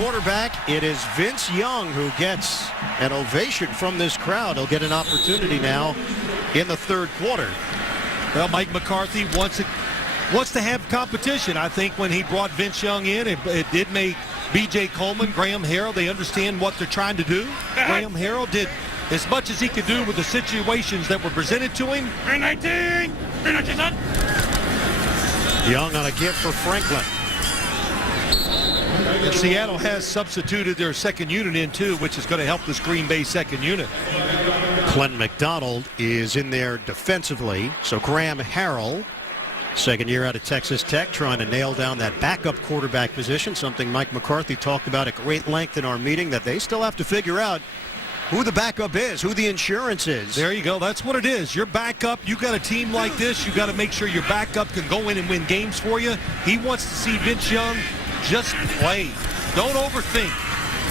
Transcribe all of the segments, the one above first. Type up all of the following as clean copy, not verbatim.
quarterback. It is Vince Young who gets an ovation from this crowd. He'll get an opportunity now in the third quarter. Well, Mike McCarthy wants to have competition. I think when he brought Vince Young in, it did make B.J. Coleman, Graham Harrell, they understand what they're trying to do. Graham Harrell did as much as he could do with the situations that were presented to him. 319! 319! Young on a give for Franklin. And Seattle has substituted their second unit in too, which is going to help this Green Bay second unit. Clem McDonald is in there defensively. So Graham Harrell, second year out of Texas Tech, trying to nail down that backup quarterback position, something Mike McCarthy talked about at great length in our meeting, that they still have to figure out who the backup is, who the insurance is. There you go. That's what it is. Your backup, you got a team like this, you got to make sure your backup can go in and win games for you. He wants to see Vince Young just play. Don't overthink.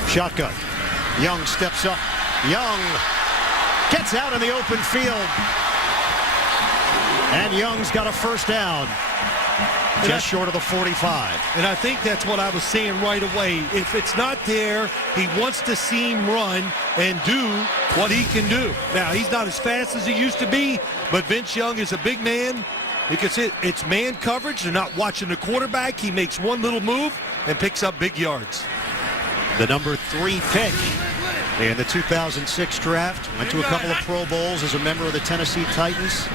Shotgun. Young steps up. Young gets out in the open field. And Young's got a first down. Just short of the 45. And I think that's what I was saying right away. If it's not there, he wants to see him run and do what he can do. Now, he's not as fast as he used to be, but Vince Young is a big man. Because it's man coverage. They're not watching the quarterback. He makes one little move and picks up big yards. The number 3 pick in the 2006 draft. Went to a couple of Pro Bowls as a member of the Tennessee Titans.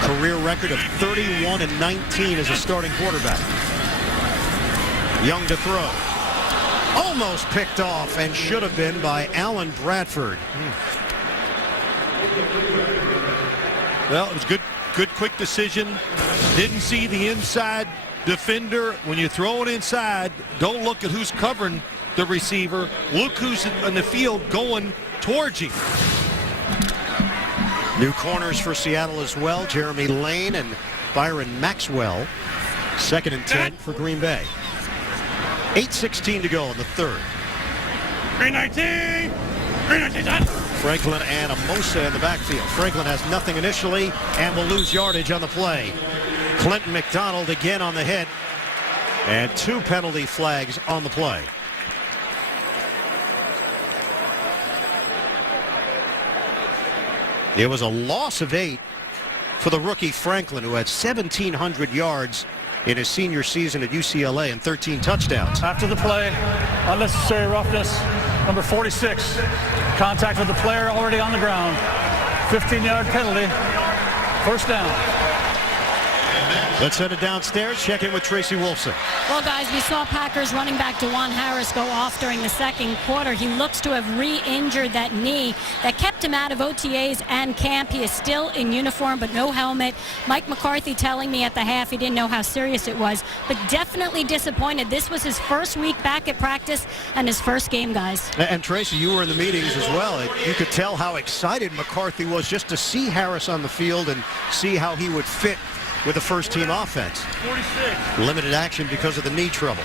Career record of 31-19 as a starting quarterback. Young to throw. Almost picked off and should have been by Alan Bradford. Well, it was good quick decision. Didn't see the inside defender. When you throw it inside, don't look at who's covering the receiver. Look who's in the field going towards you. New corners for Seattle as well. Jeremy Lane and Byron Maxwell. 2nd and 10 for Green Bay. 8:16 to go in the third. 319! 319! Franklin and Amosa in the backfield. Franklin has nothing initially and will lose yardage on the play. Clinton McDonald again on the hit. And 2 penalty flags on the play. It was a loss of 8 for the rookie Franklin, who had 1,700 yards in his senior season at UCLA and 13 touchdowns. After the play, unnecessary roughness, number 46. Contact with the player already on the ground. 15-yard penalty. First down. Let's head it downstairs. Check in with Tracy Wolfson. Well, guys, we saw Packers running back DeJuan Harris go off during the second quarter. He looks to have re-injured that knee that kept him out of OTAs and camp. He is still in uniform, but no helmet. Mike McCarthy telling me at the half he didn't know how serious it was, but definitely disappointed. This was his first week back at practice and his first game, guys. And Tracy, you were in the meetings as well. You could tell how excited McCarthy was just to see Harris on the field and see how he would fit with the first-team offense. 46. Limited action because of the knee trouble.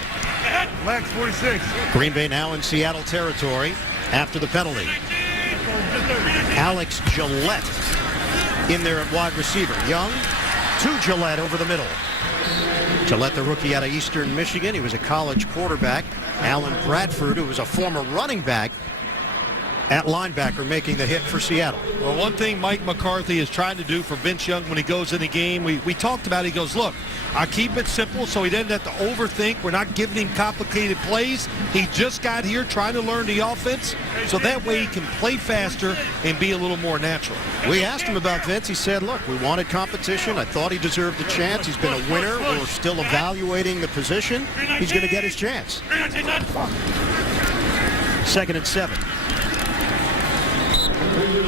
Max 46. Green Bay now in Seattle territory after the penalty. Alex Gillette in there at wide receiver. Young to Gillette over the middle. Gillette, the rookie out of Eastern Michigan. He was a college quarterback. Alan Bradford, who was a former running back, at linebacker, making the hit for Seattle. Well, one thing Mike McCarthy is trying to do for Vince Young when he goes in the game, we talked about it. He goes, look, I keep it simple so he doesn't have to overthink. We're not giving him complicated plays. He just got here trying to learn the offense, so that way he can play faster and be a little more natural. We asked him about Vince. He said, look, we wanted competition. I thought he deserved a chance. He's been a winner. We're still evaluating the position. He's going to get his chance. 2nd and 7.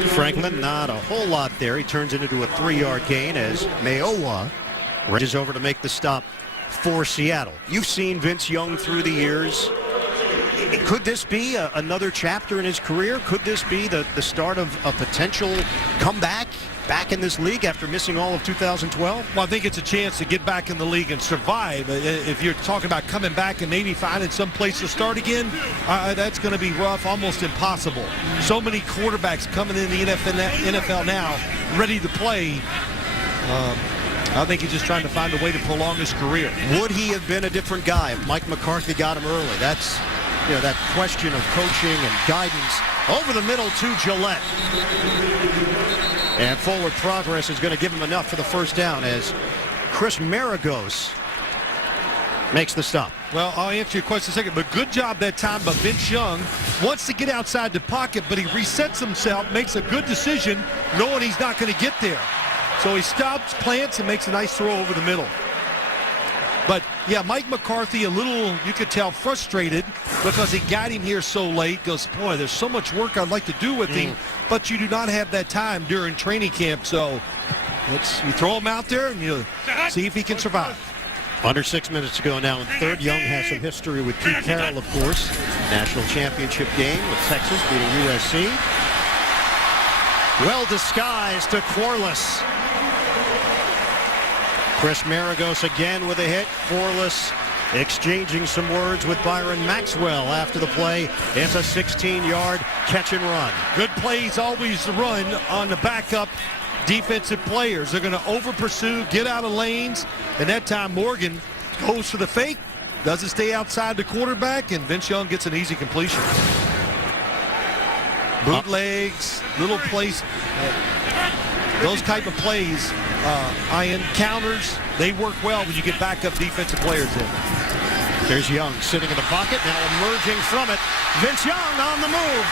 Franklin, not a whole lot there. He turns it into a 3-yard gain as Mayowa reaches over to make the stop for Seattle. You've seen Vince Young through the years. Could this be another chapter in his career? Could this be the start of a potential comeback back in this league after missing all of 2012? Well, I think it's a chance to get back in the league and survive. If you're talking about coming back and maybe finding some place to start again, that's going to be rough, almost impossible. So many quarterbacks coming in the NFL now ready to play. I think he's just trying to find a way to prolong his career. Would he have been a different guy if Mike McCarthy got him early? That's that question of coaching and guidance. Over the middle to Gillette. And forward progress is going to give him enough for the first down as Chris Maragos makes the stop. Well, I'll answer your question in a second, but good job that time by Vince Young. Wants to get outside the pocket, but he resets himself, makes a good decision, knowing he's not going to get there. So he stops, plants, and makes a nice throw over the middle. But, yeah, Mike McCarthy a little, you could tell, frustrated because he got him here so late. Goes, boy, there's so much work I'd like to do with him, but you do not have that time during training camp. So you throw him out there and you see if he can survive. Under 6 minutes to go now in third. Young has some history with Pete Carroll, of course. National championship game with Texas beating USC. Well disguised to Corliss. Chris Maragos again with a hit. Corliss exchanging some words with Byron Maxwell after the play. It's a 16-yard catch and run. Good plays always to run on the backup defensive players. They're going to over-pursue, get out of lanes, and that time Morgan goes for the fake, doesn't stay outside the quarterback, and Vince Young gets an easy completion. Bootlegs, little plays, those type of plays, counters, they work well when you get backup defensive players in. There's Young sitting in the pocket, now emerging from it. Vince Young on the move.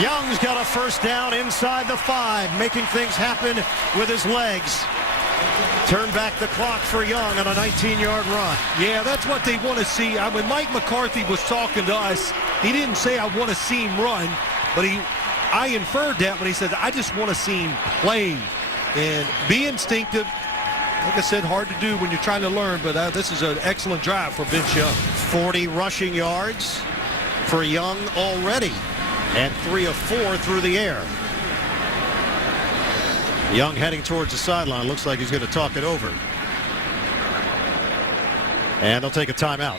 Young's got a first down inside the 5, making things happen with his legs. Turn back the clock for Young on a 19-yard run. Yeah, that's what they want to see. When Mike McCarthy was talking to us, he didn't say, I want to see him run, but I inferred that when he said, I just want to see him play and be instinctive. Like I said, hard to do when you're trying to learn, but this is an excellent drive for Vince Young. 40 rushing yards for Young already, and 3 of 4 through the air. Young heading towards the sideline. Looks like he's going to talk it over. And they'll take a timeout.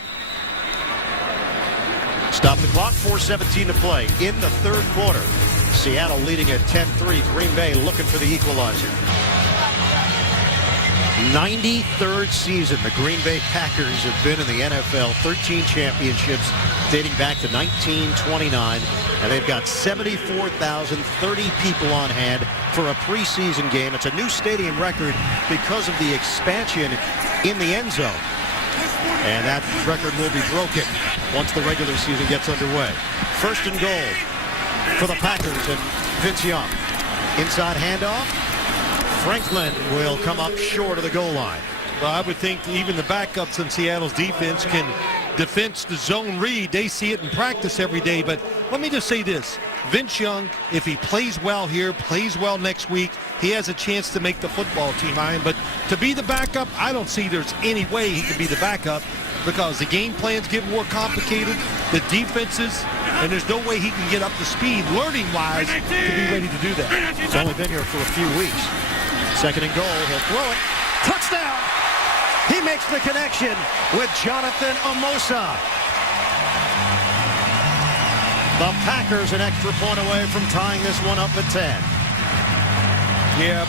Stop the clock, 4:17 to play in the third quarter. Seattle leading at 10-3. Green Bay looking for the equalizer. 93rd season the Green Bay Packers have been in the NFL. 13 championships dating back to 1929. And they've got 74,030 people on hand for a preseason game. It's a new stadium record because of the expansion in the end zone. And that record will be broken once the regular season gets underway. First and goal for the Packers and Vince Young. Inside handoff. Franklin will come up short of the goal line. Well, I would think even the backups in Seattle's defense can defense the zone read. They see it in practice every day. But let me just say this. Vince Young, if he plays well here, plays well next week, he has a chance to make the football team, Ian. But to be the backup, I don't see there's any way he can be the backup because the game plans get more complicated, the defenses, and there's no way he can get up to speed learning-wise to be ready to do that. He's only been here for a few weeks. Second and goal, he'll throw it. Touchdown! He makes the connection with Jonathan Amosa. The Packers an extra point away from tying this one up at 10. Yeah,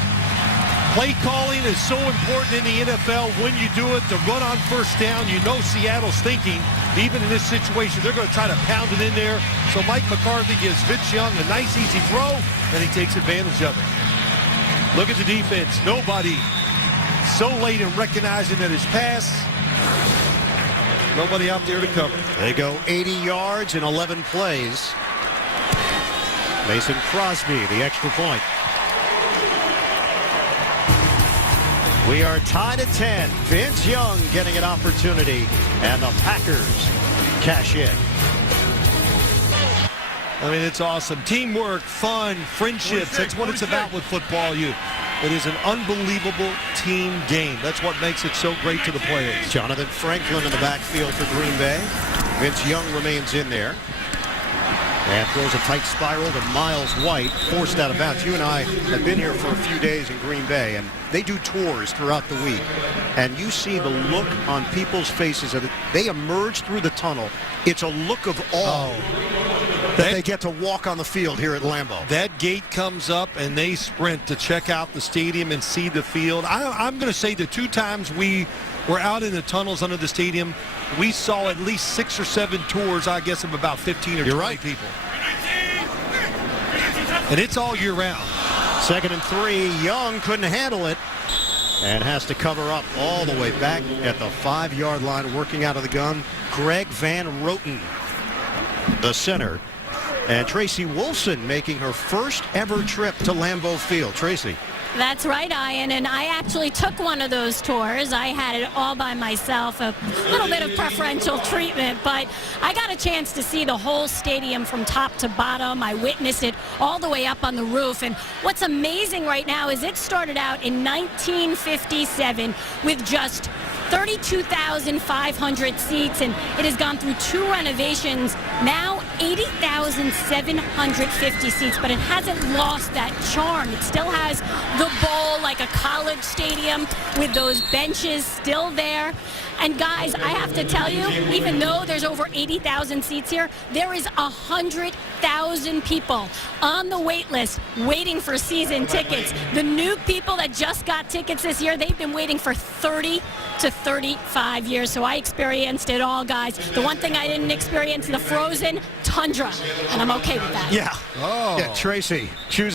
play calling is so important in the NFL. When you do it, to run on first down, you know Seattle's thinking, even in this situation, they're going to try to pound it in there. So Mike McCarthy gives Vince Young a nice, easy throw, and he takes advantage of it. Look at the defense. Nobody so late in recognizing that his pass. Nobody out there to cover. They go 80 yards in 11 plays. Mason Crosby, the extra point. We are tied at 10. Vince Young getting an opportunity, and the Packers cash in. I mean, it's awesome. Teamwork, fun, friendships. That's what it's about with football. It is an unbelievable team game. That's what makes it so great to the players. Jonathan Franklin in the backfield for Green Bay. Vince Young remains in there. And throws a tight spiral to Miles White, forced out of bounds. You and I have been here for a few days in Green Bay, and they do tours throughout the week. And you see the look on people's faces. They emerge through the tunnel. It's a look of awe that they get to walk on the field here at Lambeau. That gate comes up, and they sprint to check out the stadium and see the field. I'm going to say the 2 times we were out in the tunnels under the stadium, we saw at least 6 or 7 tours, I guess, of about 15 or 20 people. And it's all year round. 2nd and 3. Young couldn't handle it and has to cover up all the way back at the 5-yard line, working out of the gun. Greg Van Roten, the center. And Tracy Wolfson making her first ever trip to Lambeau Field. Tracy. That's right, Ian, and I actually took one of those tours. I had it all by myself, a little bit of preferential treatment, but I got a chance to see the whole stadium from top to bottom. I witnessed it all the way up on the roof, and what's amazing right now is it started out in 1957 with just 32,500 seats, and it has gone through 2 renovations, now 80,750 seats, but it hasn't lost that charm. It still has the bowl like a college stadium with those benches still there. And guys, I have to tell you, even though there's over 80,000 seats here, there is 100,000 people on the wait list waiting for season tickets. The new people that just got tickets this year, they've been waiting for 30 to 35 years. So I experienced it all, guys. The one thing I didn't experience, the frozen tundra, and I'm okay with that. Yeah. Oh. Yeah, Tracy, choose